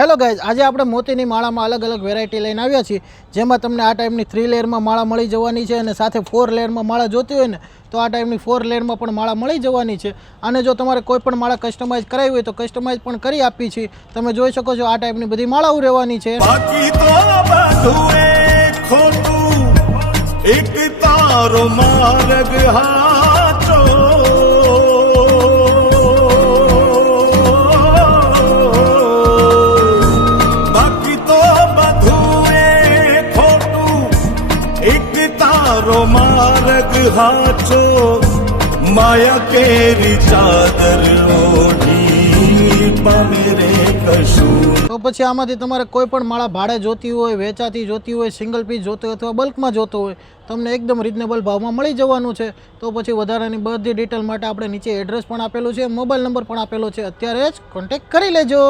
Hello guys, આજે આપણે મોતીની માળામાં અલગ અલગ વેરાયટી લઈને આવ્યા છીએ, જેમાં તમને આ ટાઈપની 3 લેયરમાં માળા મળી જવાની છે અને સાથે 4 લેયરમાં માળા જોતી હોય ને તો આ ટાઈપની 4 લેયરમાં પણ માળા મળી જવાની છે. અને જો તમારે કોઈ પણ માળા કસ્ટમાઇઝ કરાવી હોય તો કસ્ટમાઇઝ પણ કરી આપી છે. તમે જોઈ શકો છો આ ટાઈપની બધી માળાઓ રહેવાની છે. બાકી તો બધું એક ખોટું, એક તારો માર્ગ હાચો. मार्ग हाचो माया केरी चादर ओढ़ी पामेरे कशू. તો પછી આમાંથી તમારે કોઈ પણ માળા ભાડે જોતી હોય, વેચાતી જોતી હોય, સિંગલ પીસ જોતો હોય અથવા બલ્કમાં જોતો હોય, તમને એકદમ રિઝનેબલ ભાવમાં મળી જવાનું છે. તો પછી વધારાની બધી ડિટેલ માટે આપણે નીચે એડ્રેસ પણ આપેલું છે, મોબાઈલ નંબર પણ આપેલો છે, અત્યારે જ કોન્ટેક્ટ કરી લેજો.